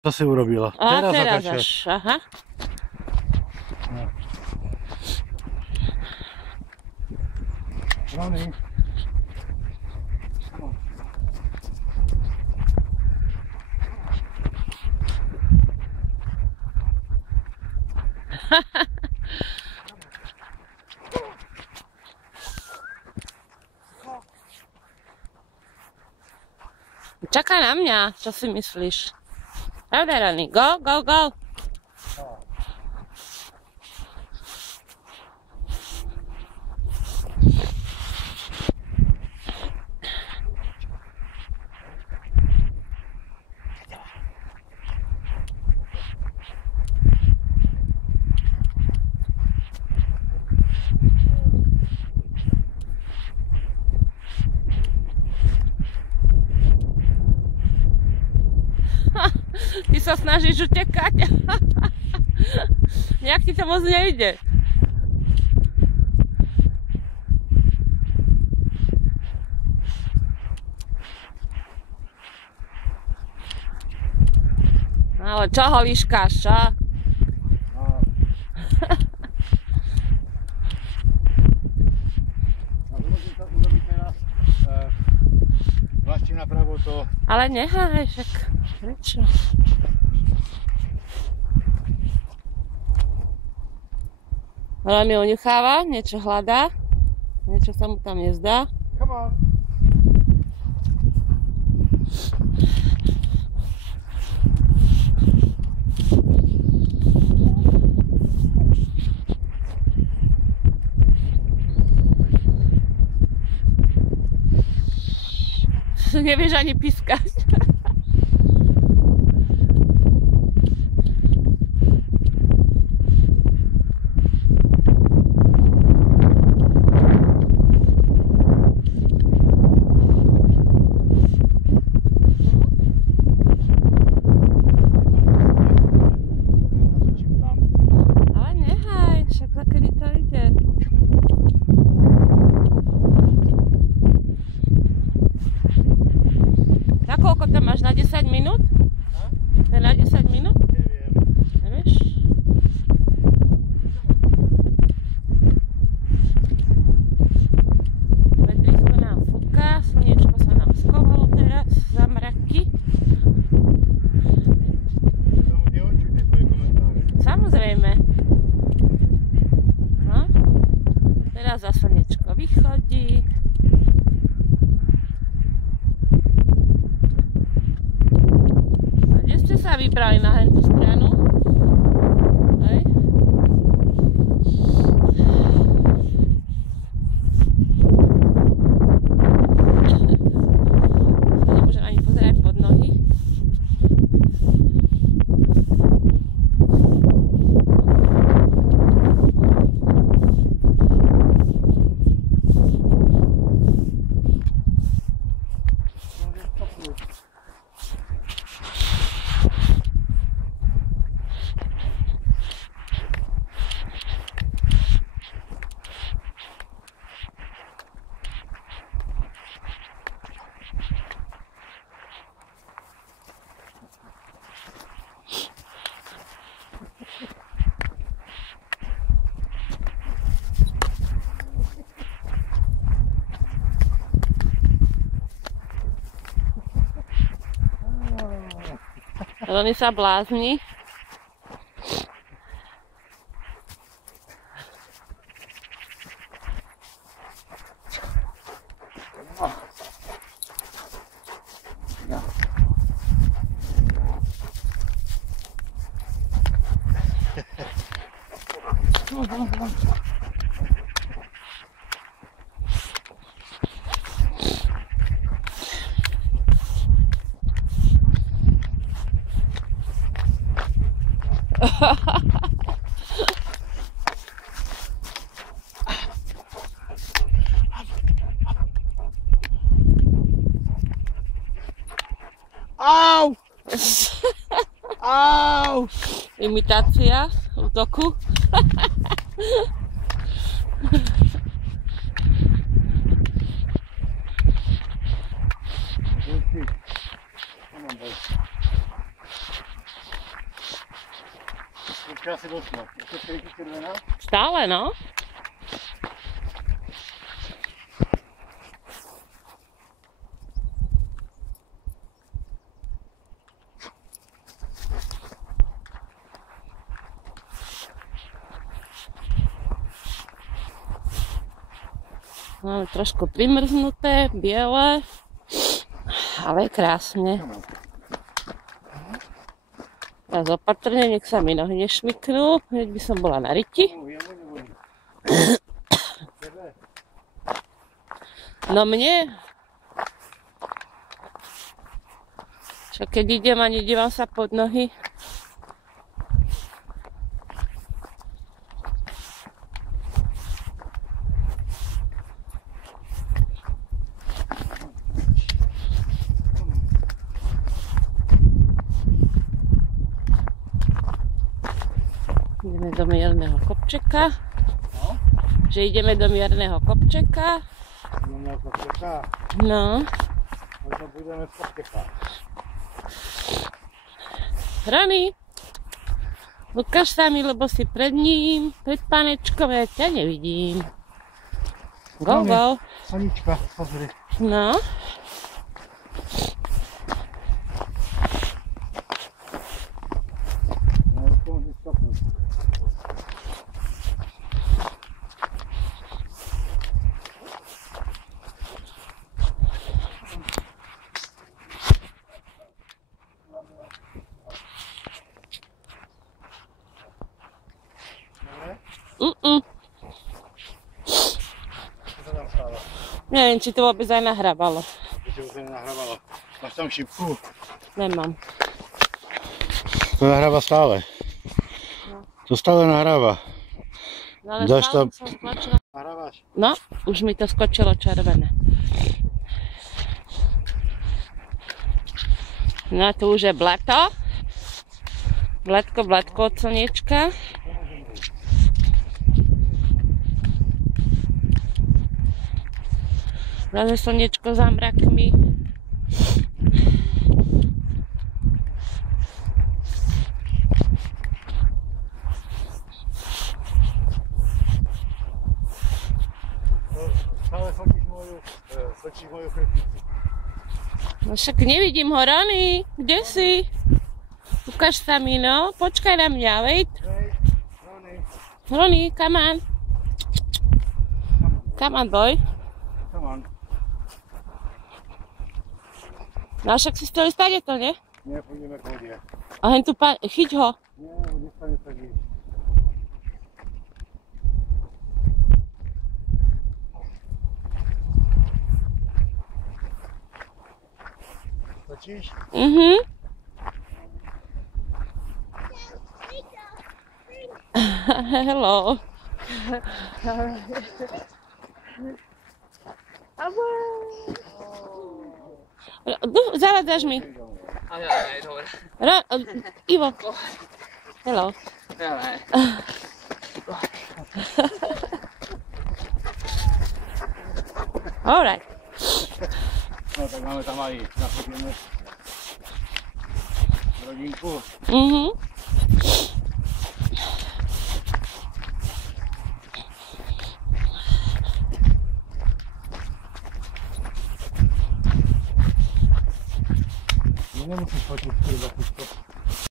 To si urobila. A teraz otačaš. až, aha. Rony. Čakaj na mňa, čo si myslíš? Pravda, Rony? Go, go, go. Ty sa snažíš utekať. Nejak ti to moc nejde. Ale čo ho líškáš, čo? Vlastne napravo to... Ale nehaj, však prečo? Ale mi unicháva, niečo hľadá, niečo sa mu tam nezdá. Come on. Nevieš ani pískať. Ale nehaj, však za kedy to ide. Na koľko tam máš? Na 10 minút? To je na 10 minút? Neviem. Nevieš? Vetrisko nám fúka, slniečko sa nám schovalo teraz za mraky. Tomu dievču tie tvoje komentáre. Samozrejme. No. Teraz za slniečko vychodí. A kde ste sa vybrali na hentú stranu? Hej. Nemôžem ani pozerať pod nohy. Rony sa blázni. Au! Au! Imitácia útoku. Počka asi došlo. Ještě stojí červená? Stále, no. Máme trošku primrznuté, biele, ale krásne. Teraz opatrne, nech sa mi nohy nešmyknú, hneď by som bola na riti. No mne? Čo keď idem a nedívam sa pod nohy? Ideme do mierneho kopčeka. No? Že ideme do mierneho kopčeka. Mierneho kopčeka? No. Možno budeme z kopčeka. Rony, ukáž sa mi, lebo si pred ním, pred panečkom, ja ťa nevidím. Go, go. Sonička, pozri. No. Neviem, či to vôbec aj nahrávalo. Či to nahrávalo. Máš tam šipku? Nemám. To nahráva stále. No. To stále nahráva. No ale Dáš stále tam... som skočila. Nahrávaš? No, už mi to skočilo červené. No, tu už je blato. Blatko od slniečka. Zase slniečko za mrakmi. Stále fotíš moju chrbticu. No však nevidím ho, Rony. Kde si? Ukáž sa mi, no. Počkaj na mňa, wait. Rony, come on. Come on, boy. Come on. No však si stali stade to, ne? Nie, pôjdeme k vode. A hen tu chyť ho. Nie, nestane sa nič. Točíš? Mhm. Hello. Zavadzaš mi. Ivo. Hello. Alright. No tak máme tam aj, nafotíme rodinku. Mhm.